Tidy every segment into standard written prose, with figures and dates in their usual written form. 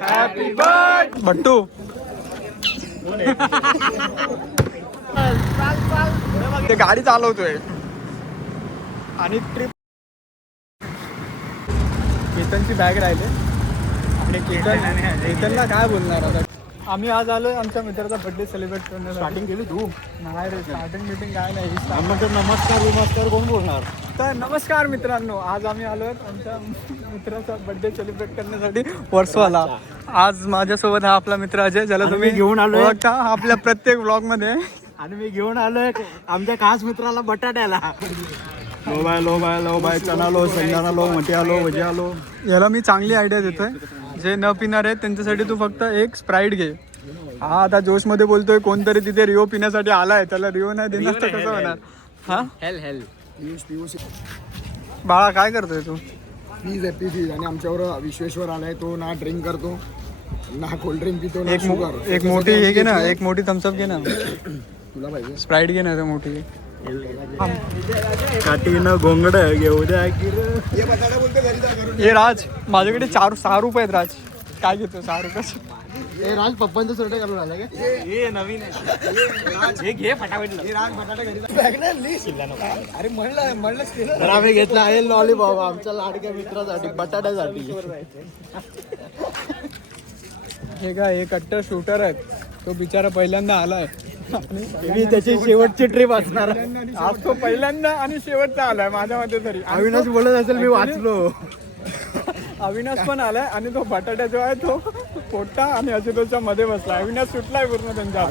Happy birthday बट्टू. ते गाडी चालवतोय आणि ट्रिप. केतनची बॅग राहिले आणि केतनला काय बोलणार आता. आम्ही आज आलोय आमच्या मित्राचा बर्थडे सेलिब्रेट करण्यासाठी. स्टार्टिंग केली तू? नाही रे, स्टार्टिंग मीटिंग काय नाही. नमस्कार कोण बोलणार? तर नमस्कार मित्रांनो, आज आम्ही आलोय आमच्या मित्राचा बर्थडे सेलिब्रेट करण्यासाठी वर्सोवाला. आज माझ्यासोबत हा आपला मित्र अजय, ज्याला तुम्ही घेऊन आलोय ओळखता आपल्या प्रत्येक व्लॉग मध्ये. आणि मी घेऊन आलोय आमच्या खास मित्राला बटाट्याला. लो बाय चना लो, शेंगदाणा लो, मटिया लो, भजिया लो. याला मी चांगली आयडिया देतोय. जे न पिणार आहेत त्यांच्यासाठी तू फक्त एक स्प्राईट घे. हा आता जोश मध्ये बोलतोय, कोणतरी तिथे रिओ पिण्यासाठी आलाय, त्याला रिओ नाही देणार तर कसं होणार. हा हेल बाळा काय करतोय तू? प्लीज आणि आमच्यावर विश्वेश्वर आलाय, तो ना ड्रिंक करतो ना कोल्ड ड्रिंक पितो ना एक शुगर. एक मोठी हे घे ना, एक मोठी थम्सअप घे ना. तुला पाहिजे स्प्राईट घे ना ते मोठी. काठीनं घोंगड घेऊ द्या की हे बटाटा बोलतो घरी जा करून. हे राज, माझ्याकडे 6 रुपये आहेत. राज काय घेतो 6 रुपये? हे राज पप्पांचं सोडे करून आला का? हे नवीन हे घे फटाफट. हे राज बटाटा घरी जा. अरे म्हणलंच केलं. तर आम्ही घेतला आहे लॉलीपॉप आमच्या लाडक्या मित्रासाठी, बटाट्यासाठी. हे काय, हे कट्टर शूटर आहेत. तो बिचारा पहिल्यांदा आलाय. मी त्याची शेवटची ट्रिप असणार. आज तो पहिल्यांदा आणि शेवटचा आलाय माझ्या मते तरी. अविनाश बोलत असेल मी वाचलो. अविनाश पण आलाय आणि तो बटाटा जो आहे तो पोट्टा आणि अजितोच्या मध्ये बसला. अविनाश सुटलाय पूर्ण त्यांच्या.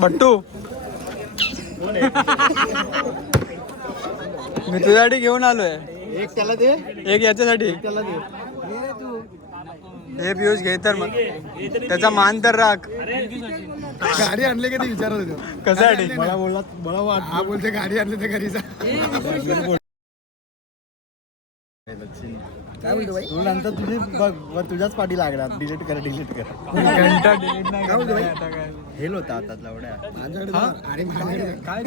बट्टू मी तुझ्यासाठी घेऊन आलोय. एक त्याला दे, एक याच्यासाठी. त्याला दे. हे पियुष घे तर मग त्याचा मान तर राख. गाडी आणली का ते विचारत होतो. कशासाठी? मला बोलला मला वाट हा बोलते गाडी आणली तर घरी जा. काय बोलतो बाई? तू नंतर तुझी बघ तुझ्याच पाठी लागणार. डिलीट कर घंटा डिलीट नाही करत आहे आता काय. हेल होता आता लावड्या. माझ्याकडे जा. अरे माझ्याकडे काय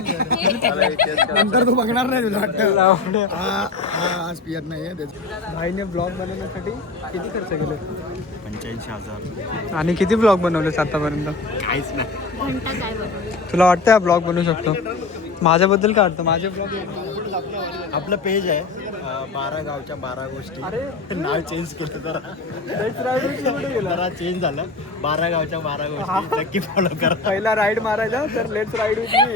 नंतर तू बघणार नाही तुला वाटतं. लावड्या. हा आज पियत नाहीये भाईने ब्लॉग बनवण्यासाठी किती खर्च केले? 85,000. आणि किती ब्लॉग बनवलेस आतापर्यंत? काहीच नाही. तुला वाटतं हा ब्लॉग बनवू शकतो? माझ्याबद्दल काय वाटतं? माझे ब्लॉग आपलं पेज आहे 12 गावच्या 12 गोष्टी. अरे नाव चेंज केलं जरा चेंज झालं. 12 गावच्या 12 गोष्टी नक्की फॉलो करा. पहिला राईड मारायचा तर लेट्स राईड विथ मी,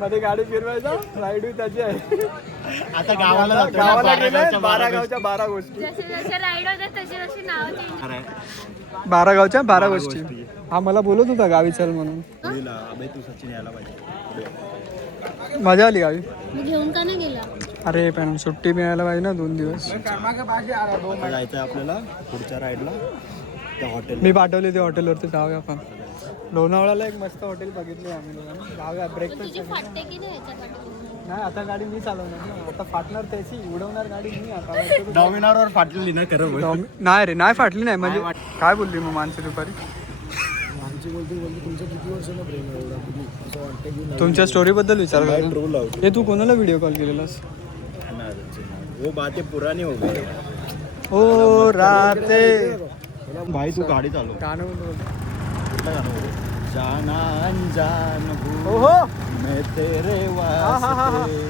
मध्ये गाडी फिरवायचा राईड विथ अजय. आता गावाला जातो. गावाला गेलं 12 गावच्या 12 गोष्टी. जसे जसे राईड होते तशी तशी नावं चेंज. 12 गावच्या 12 गोष्टी. हा मला बोलत होता गावी चल म्हणून. अबे तू सचिन यायला पाहिजे. मजा आली गावी. मी घेऊन का नाही गेला? अरे पण सुट्टी मिळायला पाहिजे ना 2 दिवस. आता जायचं आपल्याला पुढच्या राईडला त्या हॉटेल. मी पाठवले ते हॉटेलवरती जाऊया आपण. लोणावळ्याला एक मस्त हॉटेल बघितले आम्ही दोघांनी. जाऊया पण ब्रेकफास्ट. तुझी फाटते की नाही याच्यासाठी? नाही आता गाडी मी चालवणार ना. आता फाटणार त्याची, उडवणार गाडी मी आता. डॉमिनारवर फाटलेली ना खरं. नाही रे, नाही फाटली नाही. म्हणजे काय बोलली मग मानसी दुपारी? आमची बोलते तुमचं किती वर्षानं प्रेम आहे एवढं? किती असं वाटतं की तुमच्या स्टोरी बद्दल विचार कर. ट्रू लव. हे तू कोणाला व्हिडिओ कॉल केलेलास? वो बातें पुरानी हो गई. ओ राते. भाई तू गाडी चालव. गाणं बोल. कुठलं गाणं बोलू? जाना अनजान हूँ ओहो मैं तेरे वास्ते,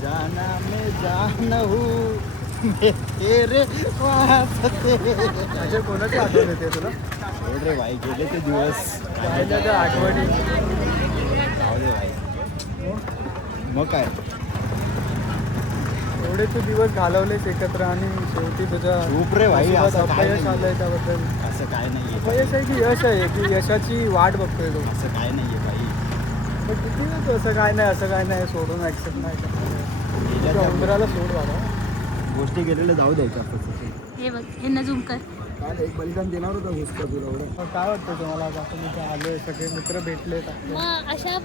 जाना मैं जान हूँ मैं तेरे वास्ते. म्हणजे कोणाची आठवण येते तुला? रे भाई गेले ते दिवस. राहिल्या त्या आठवणी. जाऊ दे भाई. मग काय एवढे तू दिवस घालवलेस एकत्र आणि शेवटी तुझ्या चूप रे भाई. असं काय अपयश नाही. आलंय त्याबद्दल. असं काय नाहीये. अपयश आहे की यश आहे की यशाची वाट बघतोय तो? असं काय नाहीये भाई. पण किती ना असं काय नाही, असं काय नाही सोडून ऍक्सेप्ट नाही करणार. तुझ्या उंदराला सोड बाबा. गोष्टी गेलेल्या जाऊ द्यायच्या असं. हे बघ यांना झूम कर. काल एक बलिदान देणार होता हुसका तुला एवढं. मग काय वाटतं तुम्हाला आता आपण इथे आलोय, सगळे मित्र भेटलेत? मग अशा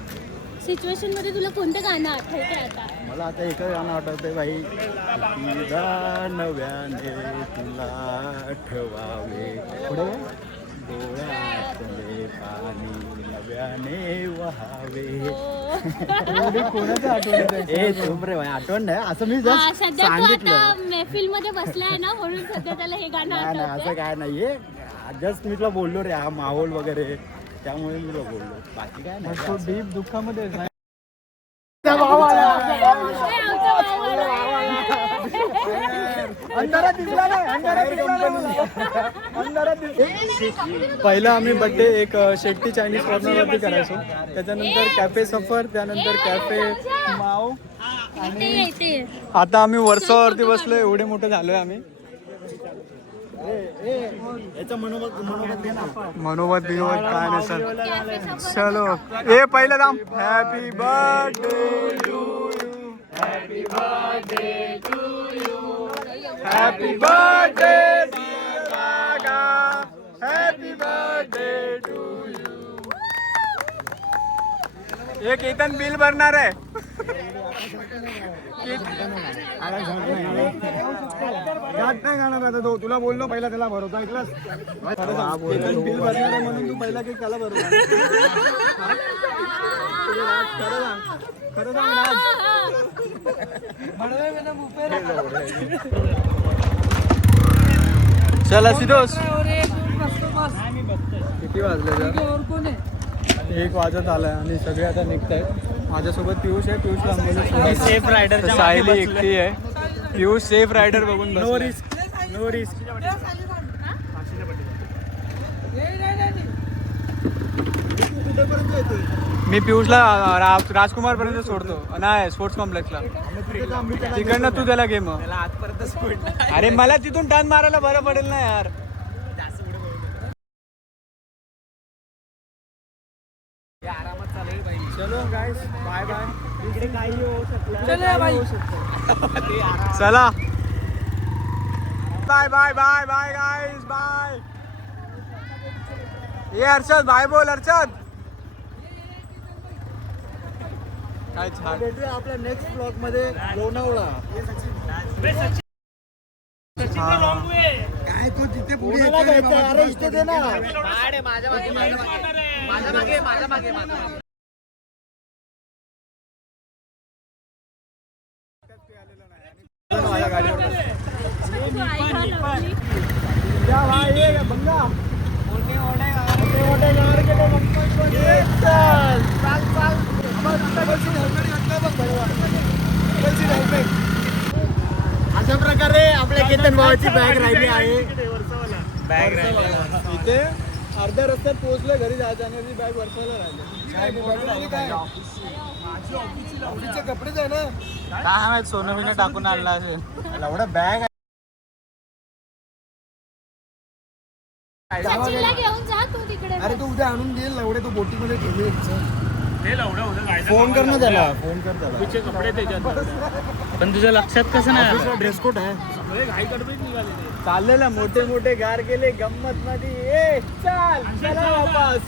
सिच्युएशन मध्ये तुला कोणतं गाणं आठवतं आता? मला आता एकच गाणं आठवतंय भाई. कितीदा नव्याने तुला आठवावे. पुढे डोळ्यातले पाणी नव्याने वहावे. कोणाचं आठवण येतंय? ए चुप रे भाई, आठवण नाही असं मी हा, जस्ट सध्या तू सांगितलं. आता महफिल मध्ये बसलाय ना म्हणून सध्या त्याला हे गाणं नाही नाही असं आठवतंय. काय नाहीये, जस्ट मी तुला बोललो रे हा माहोल वगैरे त्यामुळे मी तुला बोललो, बाकी काय नाही. तू डीप दुःखामध्ये आहेस ना? ए, आमचा भाऊ आला. अंधारात दिसला नाही, अंधारात दिसला नाही मला. अंधारात दिसला. पहिला आम्ही बड्डे एक शेट्टी चायनीज कॉर्नरवरती करायचो, त्याच्यानंतर कॅफे सफर, त्यानंतर कॅफे माव. इथे ये, इथे ये. आता आम्ही वर्षावरती बसलोय, एवढे मोठे झालोय आम्ही. याचं मनोबत घे ना. मनोबत बिनोबत काय नाही सर. कॅफे सफर. चलो ए पहिलं दाम. Happy birthday to you, happy birthday to you, happy birthday dear बागा, हॅपी बर्थडे टू यू. एक केतन बिल भरणार आहे. घाट नाही गाणार आता तो, तुला बोललो पहिला त्याला भरवतो, ऐकलास? केतन बिल भरणार आहे म्हणून तू पहिला केक त्याला भरवणार. खरं सांग राज. चला सिद्धोस. किती वाजले? 1 वाजत आलाय आणि सगळे आता निघत आहेत. माझ्यासोबत पियुष आहे, पियुषला सेफ रायडर सायली एकटी आहे. पियुष सेफ रायडर बघून नो रिस्क नो रिस्क. मी पियुषला राजकुमार पर्यंत सोडतो. नाही स्पोर्ट्स कॉम्प्लेक्सला. तिकडनं तू त्याला घे मग. अरे मला तिथून टर्न मारायला बरं पडेल ना यार. चलो गाइस, बाय बाय. इकडे काही होऊ शकलं. चला bye bye bye bye guys bye. ये अर्षद बाय बोल. अर्षद काय छान. भेटूया आपल्या नेक्स्ट ब्लॉग मध्ये लोणावळा. काय तू तिथे पुढे कोणाला येतोय रे घ्यायचं? बाबा, अरे इथे दे ना. माझ्या गाडीवर बस. तू ऐका लावली. या भाई ये बंगा. अशा प्रकारे आपल्या केतन भावाची बॅग राहिली आहे. इथे अर्ध्या रस्त्यात पोहोचलोय घरी जायचं आणि ती बॅग वर्षाला राहिली. ऑफिसचे कपडेच आहे ना. काय माहित सोनं बिनं टाकून आणला असेल. एवढा बॅग सचिनला घेऊन जा तू तिकडे. अरे तू उद्या आणून देईल एवढे तो बोटीमध्ये ठेवले. फोन कर ना त्याला, फोन कर त्याला. पण तुझ्या लक्षात कसं नाही? ड्रेस कोड आहे. चाललेला मोठे मोठे गार गेले गंमत मध्ये. ए चाल चला वापस.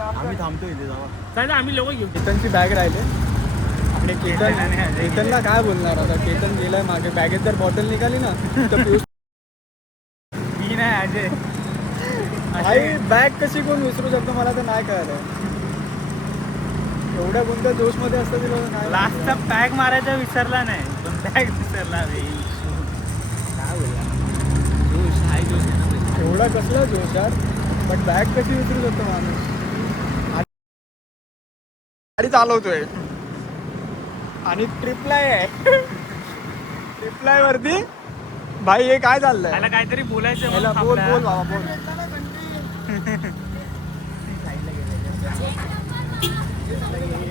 आम्ही थांबतो इथे जावा. आम्ही लोक घेऊ. केतनची बॅग राहिले आणि केतनला काय बोलणार आता. केतन गेलाय मागे. बॅगेत जर बॉटल निघाली ना तर पियुष मी नाही अजय. भाई बॅग कशी कोण विसरू शकतो मला तर नाही कळलं. एवढ्या कोणत्या जोश मध्ये असतं तिला काय लास्टचा पॅक मारायचा विसरला नाही, पण बॅग विसरला रे. काय बोलला? जोश हाय जोश आहे ना. एवढा कसला जोश यार. पण बॅग कशी विसरू शकतो माणूस. गाडी चालवतोय आणि ट्रिपला आहे. ट्रिपला वरती भाई हे काय चाललंय. त्याला काहीतरी बोलायचं बोल म्हणून बोल थांबला. बाबा बोल.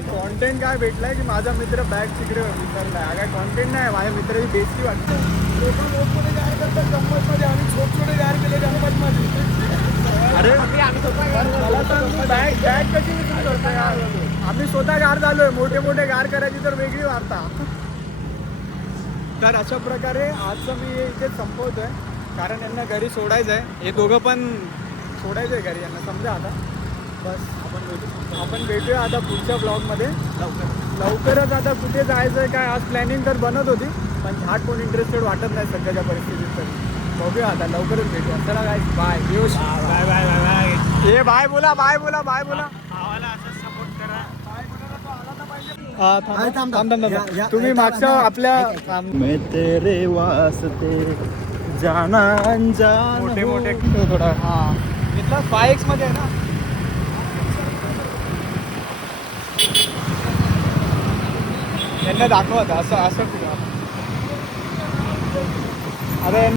कॉन्टेंट काय भेटलाय की माझा मित्र बॅग तिकडे विसरलाय. हा काय कॉन्टेंट नाही. माझ्या मित्राची बेस्टी वाटतं. लोक मोठमोठे गार करतात गंमत मध्ये आणि छोटे छोटे गार केले गंमत मध्ये. अरे मला सांग बॅग बॅग कशी विसरू शकतो यार. आम्ही स्वतः गार झालोय. मोठे मोठे गार करायची तर वेगळी वार्ता. तर अशा प्रकारे आजचं मी इथे संपवतोय कारण यांना घरी सोडायचं आहे. हे दोघं पण सोडायचं आहे घरी यांना समजा. आता बस आपण भेटूया आता पुढच्या ब्लॉगमध्ये लवकरच. आता कुठे जायचं आहे काय आज प्लॅनिंग तर बनत होती पण झाट कोण इंटरेस्टेड वाटत नाही सध्याच्या परिस्थितीत. तरी बघूया आता लवकरच भेटूया. चला काय bye. Piyush bye bye bye bye. ए बाय बोला बाय बोला बाय बोला. भावाला असं सपोर्ट करा. थांब थांब थांब. तुम्ही मागच्या आपल्या मैं तेरे वास्ते जाना अनजान मोठे हो. मोठे थोडा हा इथला 5X मध्ये आहे ना. त्यांना दाखवत असं असं कुठं. अरे